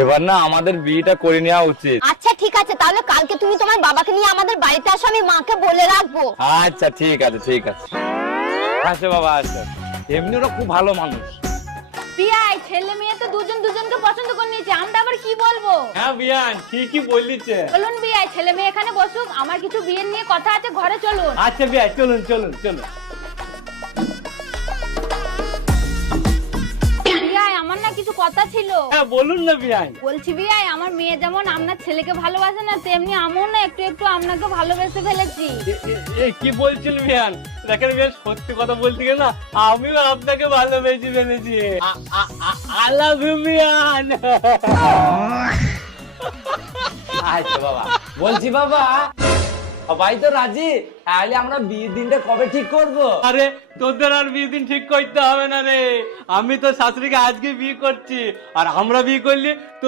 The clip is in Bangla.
এবার না আমাদের বিয়েটা করে নেওয়া উচিত। আচ্ছা ঠিক আছে, তাহলে কালকে তুমি তোমার বাবাকে নিয়ে আমাদের বাড়িতে আসো, আমি মাকে বলে রাখবো। আচ্ছা ঠিক আছে ঠিক আছে। আসো বাবা আসো, এমনি ওরা খুব ভালো মানুষ। বিয়াই ছেলে মেয়ে তো দুজন দুজনকে পছন্দ করে নিয়েছে, আমরা আবার কি বলবো? হ্যাঁ বিয়ান ঠিকই বললিছে। চলুন বিয়াই, ছেলে মেয়ে এখানে বসুক, আমার কিছু বিয়ের নিয়ে কথা আছে, ঘরে চলুন। আচ্ছা বিয়ান চলুন চলুন চলুন। বিয়াই আমার না কিছু কথা ছিল। হ্যাঁ বলুন না বিয়ান। বলছি বিয়াই, আমার মেয়ে যেমন আপনার ছেলেকে ভালোবাসে না, তেমনি আমিও না একটু একটু আপনাকে ভালোবেসে ফেলেছি। কি বলছিল বিয়ান? দেখেন বিয়ান, সত্যি কথা বলতে গেলে না আমিও আপনাকে ভালোবেসে ফেলেছি। আই লাভ ইউ বিয়ান। আচ্ছা বাবা, বলছি বাবা সবাই তো রাজি, তাহলে আমরা বিয়ের দিনটা কবে ঠিক করব? আরে তোদের আর বিয়ের দিন ঠিক করতে হবে না রে, আমি তো শাশুড়িকে আজকে বিয়ে করছি, আর আমরা বিয়ে করলে